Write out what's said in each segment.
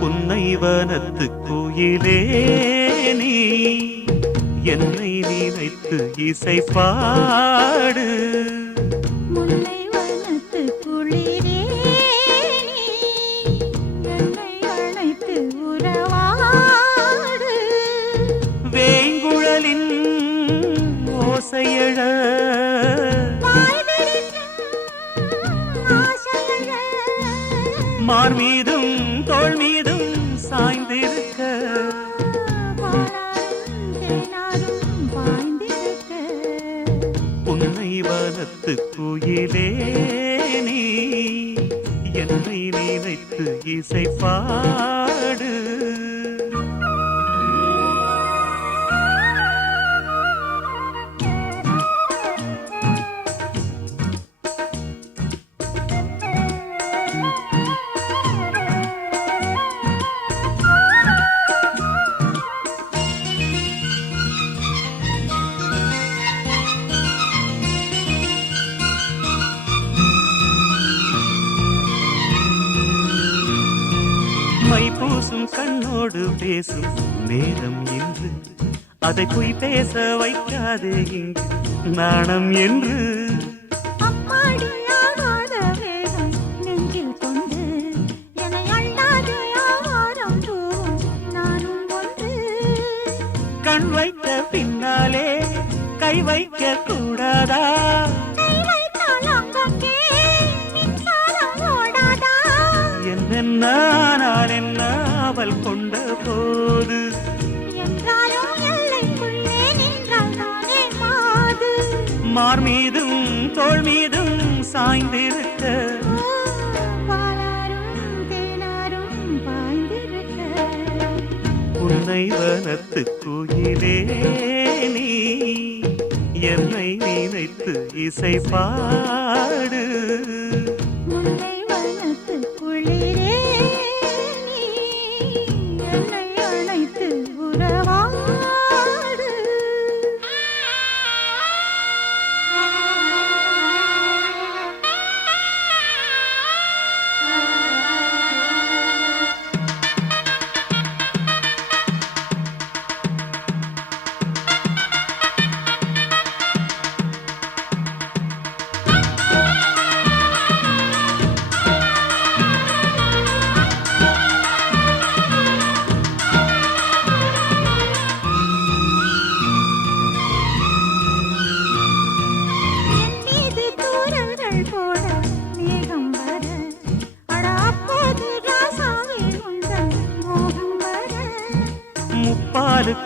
புன்னைவனத்து குயிலே நீ என்னை நினைத்து இசை பாடு. முல்லைவனத்து குளிரே நீ என்னை அழைத்து உறவாடு. வேங்குழலின் ஓசையழ மார் மீதும் தோள் மீதும் சாய்ந்திருக்க. புன்னைவனத்து குயிலே நீ என்னை நினைத்து இசை பாடு. மைப்பூசும் கண்ணோடு பேசும் நேரம் என்று அதை பொய் பேச வைக்காதே இங்கு நாணம் என்று. கண் வைத்த பின்னாலே கை வைக்க கூடாதா? நான் என்ன அவள் கொண்ட போது மார் மீதும் தோள் மீதும் சாய்ந்திருக்க. புன்னைவனத்து குயிலே நீ என்னை நினைத்து இசை பாடு.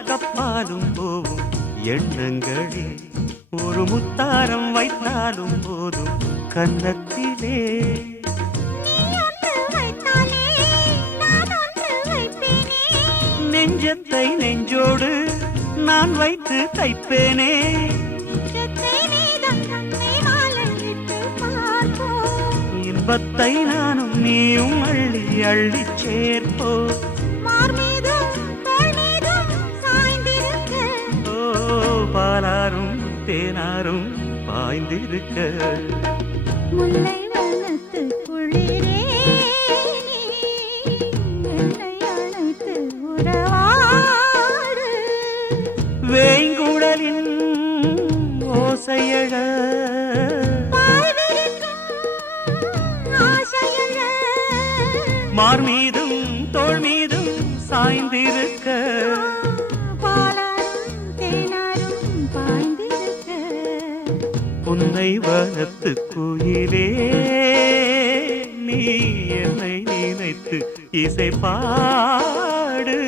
கப்பாலும் போவும் எண்ணங்களே ஒரு முத்தாரம் வைத்தாலும் போதும் கன்னத்திலே. நெஞ்சத்தை நெஞ்சோடு நான் வைத்து தைப்பேனே. இன்பத்தை நானும் நீயும் அள்ளி அள்ளி சேர்ப்போ. பாலாரும் தேனாரும் பாய்ந்திருக்க. முல்லைவனத்து குளிரே நீ என்னை அழைத்து உறவாடு. வேங்குழலின் ஓசையழ மார் மீதும் தோள் மீதும் சாய்ந்திருக்க. புன்னைவனத்து குயிலே நீ என்னை நினைத்து இசை பாடு.